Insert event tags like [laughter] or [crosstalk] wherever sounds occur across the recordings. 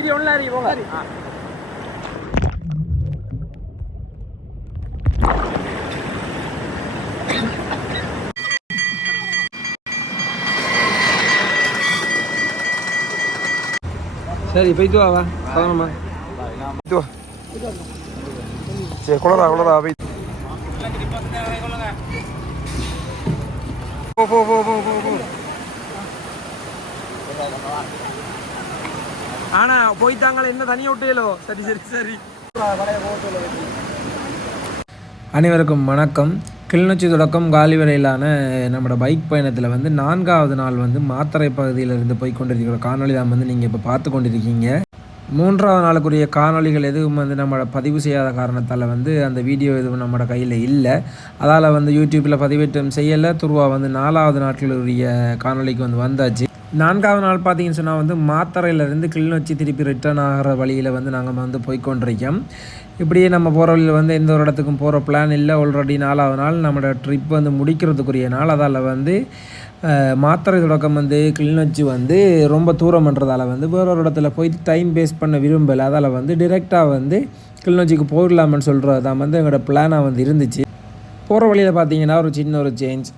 Video ஒன்றும் இறங்கி போங்க. சரி. போயிட்டு வா வா. போயிட்டு வா. சரி குளரா குளரா போய். போ போ போ போ போ போ. ஆனா போயிட்டாங்களே என்ன தனி விட்டேலோ சரி சரி சரி. அனைவருக்கும் வணக்கம். கிளிநொச்சி தொடக்கம் காலி வரையிலான நம்மளோட பைக் பயணத்தில் வந்து நான்காவது நாள் வந்து மாத்தரை பகுதியிலிருந்து போய் கொண்டிருக்கிற காணொளி தான் வந்து நீங்கள் இப்போ பார்த்து கொண்டிருக்கீங்க. மூன்றாவது நாளுக்குரிய காணொளிகள் எதுவும் வந்து நம்மளை பதிவு செய்யாத காரணத்தால் வந்து அந்த வீடியோ எதுவும் நம்மளோட கையில் இல்லை. அதால் வந்து யூடியூப்பில் பதிவேற்றம் செய்யலை. துருவா வந்து நாலாவது நாட்களுடைய காணொளிக்கு வந்து வந்தாச்சு. நான்காவது நாள் பார்த்தீங்கன்னு சொன்னால் வந்து மாத்தரையிலேருந்து கிளிநொச்சி திருப்பி ரிட்டர்ன் ஆகிற வழியில் வந்து நாங்கள் வந்து போய்க்கொண்டிருக்கோம். இப்படியே நம்ம போகிற வழியில் வந்து எந்த ஒரு இடத்துக்கும் போகிற பிளான் இல்லை. ஆல்ரெடி நாலாவது நாள் நம்மளோட ட்ரிப் வந்து முடிக்கிறதுக்குரிய நாள். அதால் வந்து மாத்திரை தொடக்கம் வந்து கிளிநொச்சி வந்து ரொம்ப தூரம்ன்றதால வந்து வேற ஒரு இடத்துல போய் டைம் வேஸ்ட் பண்ண விரும்பலை. அதால் வந்து டிரெக்டாக வந்து கிளிநொச்சிக்கு போயிடலாம்னு சொல்கிறது தான் வந்து எங்களோட பிளானாக வந்து இருந்துச்சு. போகிற வழியில் பார்த்தீங்கன்னா ஒரு சின்ன ஒரு சேஞ்ச்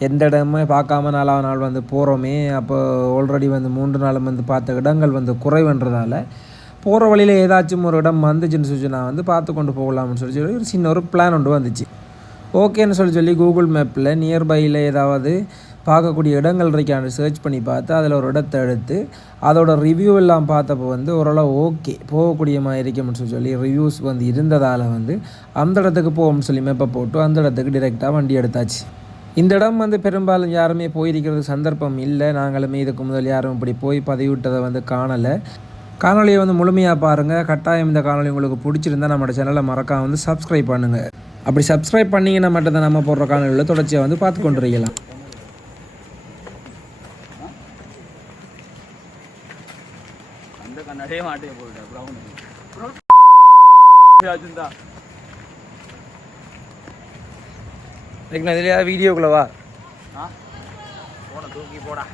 எந்த இடமே பார்க்காம நாலாவது நாள் வந்து போகிறோமே அப்போ ஆல்ரெடி வந்து மூன்று நாளும் வந்து பார்த்த இடங்கள் வந்து குறைவுன்றதால போகிற வழியில் ஏதாச்சும் ஒரு இடம் வந்துச்சுன்னு சொல்லி நான் வந்து பார்த்து கொண்டு போகலாம்னு சொல்லி சொல்லி ஒரு சின்ன ஒரு பிளான் ஒன்று வந்துச்சு. ஓகேன்னு சொல்லி சொல்லி கூகுள் மேப்பில் நியர்பையில் ஏதாவது பார்க்கக்கூடிய இடங்கள் இருக்கான்னு சர்ச் பண்ணி பார்த்து அதில் ஒரு இடத்த எடுத்து அதோட ரிவ்யூ எல்லாம் பார்த்தப்போ வந்து ஓரளவு ஓகே போகக்கூடிய மாதிரி இருக்கும்னு சொல்லி சொல்லி ரிவ்யூஸ் வந்து இருந்ததால் வந்து அந்த இடத்துக்கு போகும்னு சொல்லி மேப்பை போட்டு அந்த இடத்துக்கு டிரெக்டாக வண்டி எடுத்தாச்சு. இந்த இடம் வந்து பெரும்பாலும் யாருமே போயிருக்கிறது சந்தர்ப்பம் இல்லை. நாங்களுமே இதுக்கு முதல் யாரும் இப்படி போய் பதிவிட்டதை வந்து காணலை. காணொலியை வந்து முழுமையாக பாருங்கள் கட்டாயம் இந்த காணொலி உங்களுக்கு பிடிச்சிருந்தா நம்மளோட சேனலை மறக்காம வந்து சப்ஸ்கிரைப் பண்ணுங்கள் அப்படி சப்ஸ்கிரைப் பண்ணிங்கன்னா மட்டும் தான் நம்ம போடுற காணொலியில் தொடர்ச்சியாக வந்து பார்த்து கொண்டு இருக்கலாம் அந்த கண்ணாடியே மாட்டே போயிட்டேன் ப்ரௌன் அஜிந்தா நான் இதுலையா வீடியோக்குள்ளே வா. போன தூக்கி போடா.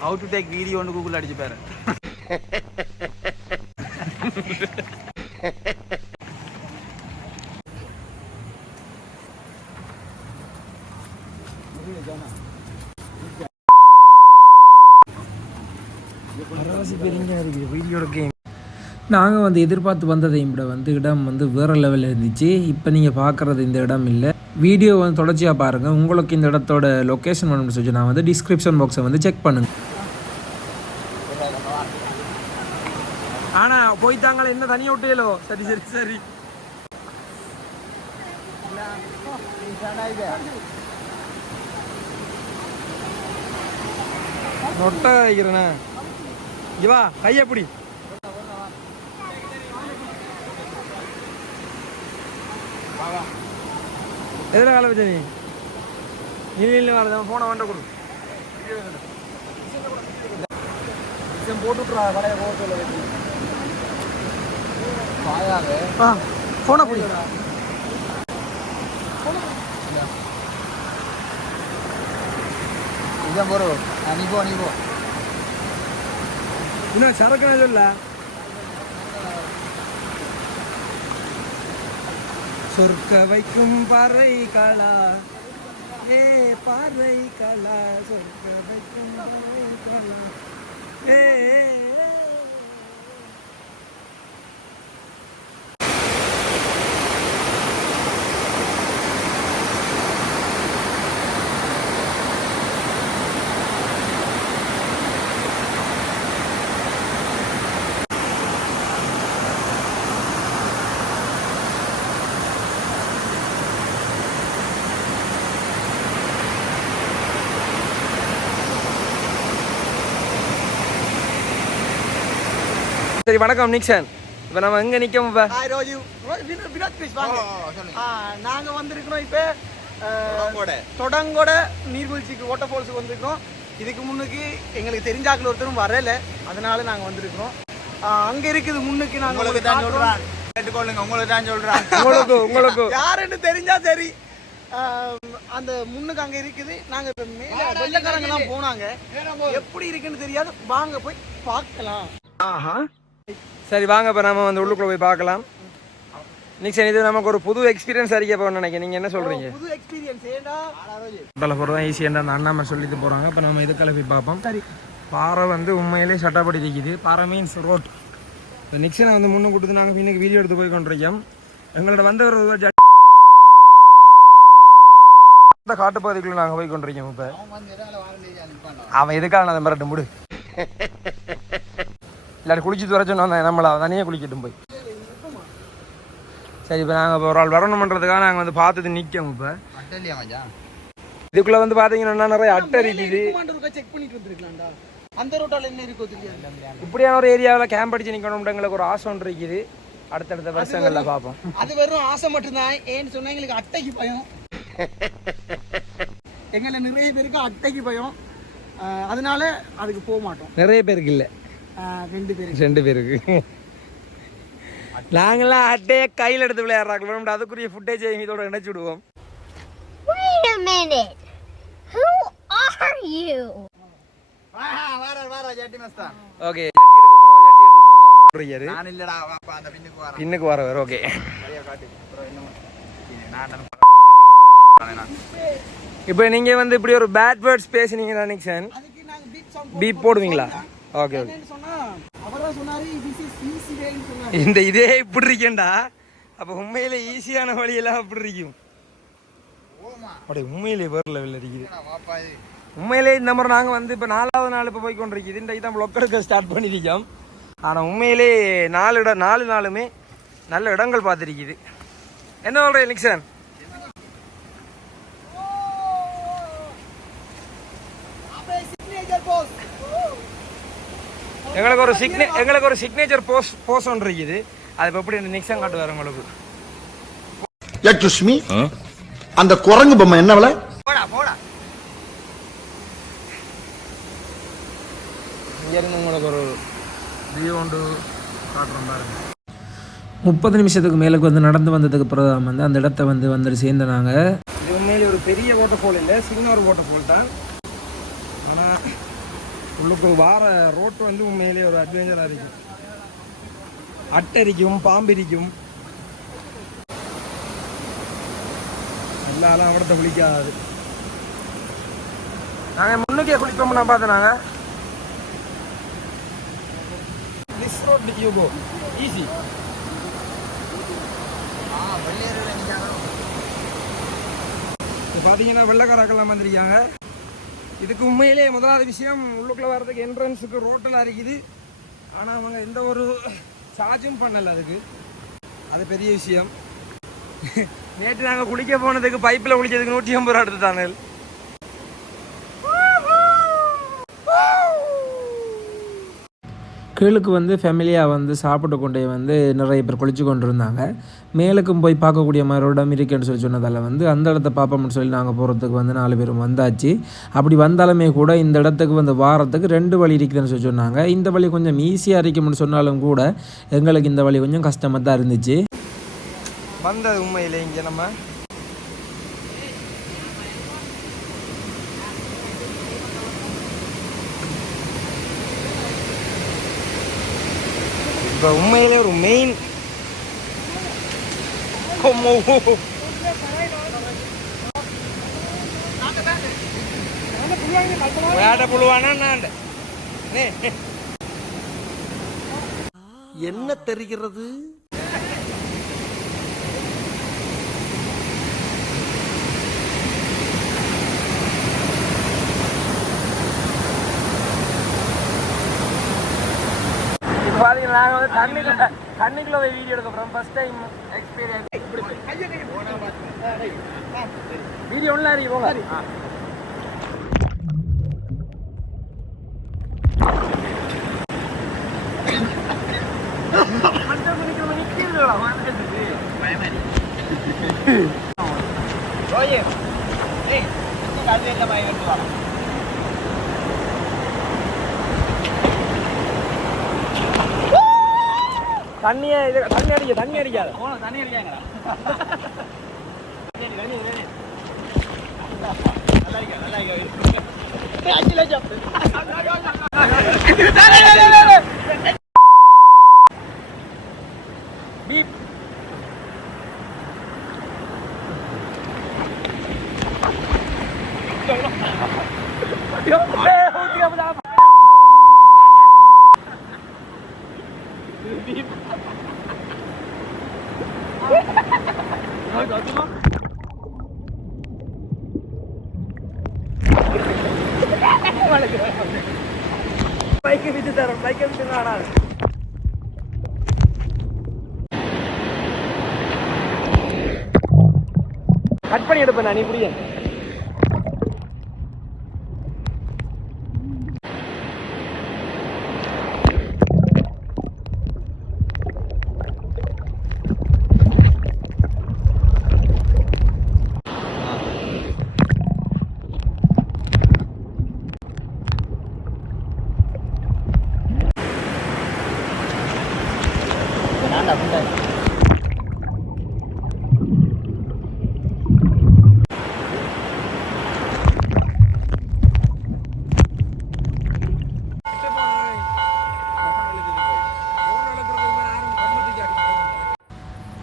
ஹவு டு டேக் வீடியோன்னு கூகுள் அடிச்சு பாரு. வீடியோட கேம் நாங்கள் வந்து எதிர்பார்த்து வந்ததையும் விட வந்து இடம் வந்து வேறு லெவலில் இருந்துச்சு. இப்போ நீங்கள் பார்க்குறது இந்த இடம் இல்லை. வீடியோ வந்து தொடர்ச்சியாக பாருங்கள் உங்களுக்கு இந்த இடத்தோட லொக்கேஷன் வேணும்னு சொல்லி நான் வந்து டிஸ்கிரிப்ஷன் பாக்ஸை வந்து செக் பண்ணுங்கள் ஆனால் போயிட்டாங்களே என்ன தனியாக விட்டேலோ? சரி சரி சரி. நொட்டை வைக்கிறேண்ணே இவா வா கையை பிடி. எதிர கால வச்ச நீ? இல்லை இல்லை வரது போன வண்ட கொடு. போட்டு விட்றா வடைய போக சொல்ல வச்சு. ஆ போன பிடி இதான் போறோ. நீ போ நீ போ. இன்னும் சரக்குன்னு சொல்ல சொர்க்க வைக்கும் பறை கலா ஏ பாறை கலா சொர்க்க வைக்கும் பறை கலா ஏ சரி வணக்கம் நிக்சன். இப்போ நம்ம எங்கே நிற்கும் இப்போ? ஹாய் ரோஜு வினோத் வினோத் ப்ளீஸ் வாங்க. ஆ, நாங்க வந்திருக்கிறோம் இப்போ தொடங்கோட. நீர்வீழ்ச்சிக்கு வாட்டர் ஃபால்ஸுக்கு வந்திருக்கிறோம். இதுக்கு முன்னுக்கு எங்களுக்கு தெரிஞ்சாக்கள் ஒருத்தரும் வரல. அதனால நாங்க வந்திருக்கிறோம். அங்க இருக்குது முன்னுக்கு நாங்க உங்களுக்கு தான் சொல்றேன். கேட்டுக்கொள்ளுங்க உங்களுக்கு தான் சொல்றேன். உங்களுக்கு உங்களுக்கு யாருன்னு தெரிஞ்சா சரி. அந்த முன்னுக்கு அங்க இருக்குது. நாங்க இப்ப மேல வெள்ளக்காரங்க எல்லாம் போனாங்க. எப்படி இருக்குன்னு தெரியாது. வாங்க போய் பார்க்கலாம். சரி வாங்க இப்போ நம்ம வந்து உள்ளுக்குள்ள போய் பார்க்கலாம். நிக்சன் இது நமக்கு ஒரு புது எக்ஸ்பீரியன்ஸ் அறிக்க போகணும்னு நினைக்கிறேன். நீங்கள் என்ன சொல்கிறீங்க புது எக்ஸ்பீரியன்ஸ் ஏண்டா? போகிறது தான் ஈஸியாக அந்த அண்ணாம சொல்லிட்டு போகிறாங்க இப்போ நம்ம இதுக்கால போய் பார்ப்போம். சரி. பாறை வந்து உண்மையிலே சட்டப்படி இருக்குது பாறை மீன்ஸ் ரோட் இப்போ நிக்சனை வந்து முன்னும் கொடுத்து நாங்கள் பின்னுக்கு வீடியோ எடுத்து போய் கொண்டிருக்கோம். எங்களோட வந்தவர் ஒரு இந்த காட்டுப்பகுதிக்குள்ள நாங்கள் போய் கொண்டிருக்கோம் இப்போ. அவன் எதுக்காக நான் மிரட்டும் முடு [laughs] இல்லாட்டி குளிச்சு துறை சொன்னா நம்மளை தனியாக குளிக்கட்டும் போய். சரி இப்போ நாங்கள் இப்போ ஒரு ஆள் வரணுமன்றதுக்காக நாங்கள் வந்து பார்த்துட்டு நிற்கோம் இப்போ. இதுக்குள்ள வந்து பாத்தீங்கன்னா நிறைய அட்டை இருக்குது. செக் பண்ணிட்டு வந்துருக்கலாம்டா. அந்த ரோட்டால என்ன இருக்கோ தெரியாது. இப்படியான ஒரு ஏரியாவில் கேம்ப் அடிச்சு நிக்கணும் எங்களுக்கு ஒரு ஆசை ஒன்று இருக்குது. அடுத்தடுத்த வருஷங்கள்ல பார்ப்போம். அது வெறும் ஆசை மட்டும்தான். ஏன்னு சொன்னா எங்களுக்கு அட்டைக்கு பயம். எங்களை நிறைய பேருக்கு அட்டைக்கு பயம். ஆஹ் அதனால அதுக்கு போக மாட்டோம். நிறைய பேருக்கு இல்லை. ரெண்டு பேருக்கு. ரெண்டு பேருக்கு. நாங்களாம் அட்டையை கையில் எடுத்து விளையாடுறாங்க அதுக்குரிய ஃபுட்டேஜ் இதோட இணைச்சு விடுவோம். Wait a minute. Who are you? Okay ஜட்டி எடுக்க போனோம் ஜட்டி எடுத்து வந்தோம் பின்னுக்கு வரவர் ஓகே இப்போ நீங்க வந்து இப்படி ஒரு பேட் வேர்ட்ஸ் பேசுனீங்க நிக்சன்? பீப் போடுவீங்களா? Okay okay. இந்த இதே இப்படி இருக்கேன்டா. அப்ப உண்மையில ஈஸியான வழியெல்லாம் அப்படி இருக்கும். அப்படி உண்மையிலே வேறு லெவலில் இருக்குது. உண்மையிலே இந்த மாதிரி நாங்கள் வந்து இப்போ நாலாவது நாள் இப்போ போய் கொண்டிருக்குது. இந்த இதான் ப்ளொக் எடுக்க ஸ்டார்ட் பண்ணியிருக்கோம். ஆனால் உண்மையிலே நாலு இடம் நாலு நாளுமே நல்ல இடங்கள் பார்த்துருக்குது. என்ன சொல்கிறேன் நிக்சன்? ஒரு சிக்னே எங்களுக்கு ஒரு சிக்னேச்சர் போஸ் போஸ் ஒன்று இருக்குது. அது இப்போ எப்படி நிக்சன் காட்டுவார் உங்களுக்கு? யட்சுஷ்மி அந்த குரங்கு பொம்மை என்ன விலை? போடா போடா. இங்கேருந்து உங்களுக்கு ஒரு வியூ ஒன்று காட்டுறோம் பாருங்க. முப்பது நிமிஷத்துக்கு மேலுக்கு வந்து நடந்து வந்ததுக்கு பிறகு தான் வந்து அந்த இடத்த வந்து வந்துட்டு சேர்ந்த நாங்கள் இது உண்மையிலே ஒரு பெரிய வாட்டர் இல்லை சின்ன ஒரு வாட்டர் தான். ஆனால் உள்ளுக்கு வார ரோட்டு வந்து உண்மையிலே ஒரு அட்வென்ச்சராக இருக்கும் அட்டரிக்கும் பாம்பிரிக்கும். எல்லாரும் அவடத்தை குளிக்காது. நாங்கள் முன்னுக்கே குளிப்போம் நான் பார்த்தேன் நாங்கள் this road you go easy இப்போ பார்த்தீங்கன்னா வெள்ளக்காராக்கெல்லாம் வந்திருக்காங்க. இதுக்கு உண்மையிலே முதலாவது விஷயம் உள்ளுக்குள்ளே வர்றதுக்கு என்ட்ரன்ஸுக்கு ரோட்டில் இருக்குது ஆனால் அவங்க எந்த ஒரு சார்ஜும் பண்ணலை அதுக்கு. அது பெரிய விஷயம். [laughs] நேற்று நாங்கள் குளிக்க போனதுக்கு பைப்பில் குளிக்கிறதுக்கு நூற்றி ஐம்பது ரூபா எடுத்துட்டாங்க கீழுக்கு வந்து ஃபேமிலியாக வந்து சாப்பிட்டு கொண்டே வந்து நிறைய பேர் குளிச்சு கொண்டு இருந்தாங்க மேலுக்கும் போய் பார்க்கக்கூடிய மாதிரி இடம் இருக்குன்னு சொல்லி சொன்னதால் வந்து அந்த இடத்த பார்ப்போம்னு சொல்லி நாங்கள் போகிறதுக்கு வந்து நாலு பேரும் வந்தாச்சு. அப்படி வந்தாலுமே கூட இந்த இடத்துக்கு வந்து வாரத்துக்கு ரெண்டு வழி இருக்குதுன்னு சொல்லி சொன்னாங்க. இந்த வழி கொஞ்சம் ஈஸியாக இருக்கும்னு சொன்னாலும் கூட எங்களுக்கு இந்த வழி கொஞ்சம் கஷ்டமாக தான் இருந்துச்சு. வந்தது உண்மையில் இங்கே நம்ம இப்போ உண்மையிலே ஒரு மெயின் புழுவானா நான் என்ன தெரிகிறது இப்போ பார்த்தீங்கன்னா நாங்கள் வந்து தண்ணிக்குள்ள தண்ணிக்குள்ள போய் வீடியோ எடுக்க போகிறோம் ஃபர்ஸ்ட் டைம் எக்ஸ்பீரியன்ஸ் வீடியோ ஒன்றும் அறிய போங்க தண்ணியே இது தண்ணி அடிக்க தண்ணி அடிக்காத. தண்ணி அடிக்காங்கடா பைக்கை [laughs] கட் பண்ணி எடுப்பேன் நான் நீ புரிய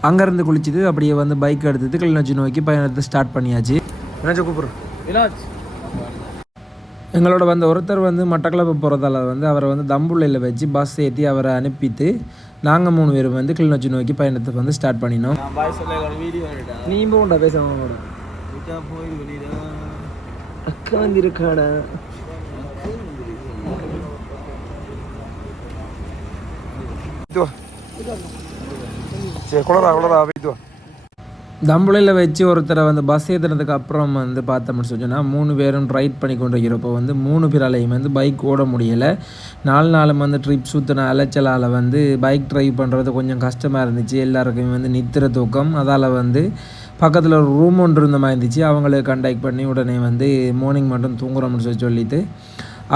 அங்கேருந்து குளிச்சுட்டு அப்படியே வந்து பைக் எடுத்துட்டு கிளிநொச்சி நோக்கி பயணத்தை ஸ்டார்ட் பண்ணியாச்சு. என்ன கூப்பிடுறோம் எங்களோட வந்த ஒருத்தர் வந்து மட்டக்களப்பு போகிறதால வந்து அவரை வந்து தம்புள்ளையில் வச்சு பஸ் ஏற்றி அவரை அனுப்பிட்டு நாங்கள் மூணு பேரும் வந்து கிளிநொச்சி நோக்கி பயணத்தை வந்து ஸ்டார்ட் பண்ணினோம். நீ போண்டா வெளியிடா அக்கா வந்து இருக்காடா சரி குளரா குளரா வச்சு ஒருத்தரை வந்து பஸ் ஏற்றுனதுக்கு அப்புறம் வந்து பார்த்தோம்னு சொன்னால் மூணு பேரும் ரைட் பண்ணி கொண்டு இருக்கிறப்போ வந்து மூணு பேராலையும் வந்து பைக் ஓட முடியலை. நாலு நாளும் வந்து ட்ரிப் சுற்றின அலைச்சலால் வந்து பைக் ட்ரைவ் பண்ணுறது கொஞ்சம் கஷ்டமாக இருந்துச்சு. எல்லாருக்குமே வந்து நித்திர தூக்கம். அதால் வந்து பக்கத்தில் ஒரு ரூம் ஒன்று இருந்த மாதிரி இருந்துச்சு. அவங்களுக்கு கண்டாக்ட் பண்ணி உடனே வந்து மார்னிங் மட்டும் தூங்குறோம்னு சொல்லி சொல்லிட்டு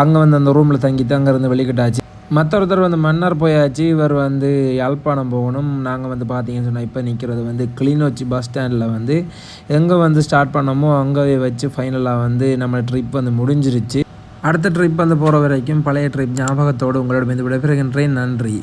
அங்கே வந்து அந்த ரூமில் தங்கிட்டு அங்கேருந்து வெளிக்கிட்டாச்சு. மற்றொருத்தர் வந்து மன்னர் போயாச்சு இவர் வந்து யாழ்ப்பாணம் போகணும். நாங்கள் வந்து பார்த்தீங்கன்னு சொன்னால் இப்போ நிற்கிறது வந்து கிளிநொச்சி பஸ் ஸ்டாண்டில் வந்து எங்கே வந்து ஸ்டார்ட் பண்ணோமோ அங்கே வச்சு ஃபைனலாக வந்து நம்ம ட்ரிப் வந்து முடிஞ்சிருச்சு. அடுத்த ட்ரிப் வந்து போகிற வரைக்கும் பழைய ட்ரிப் ஞாபகத்தோடு உங்களோட வந்து விடைபெறுகின்றேன். நன்றி.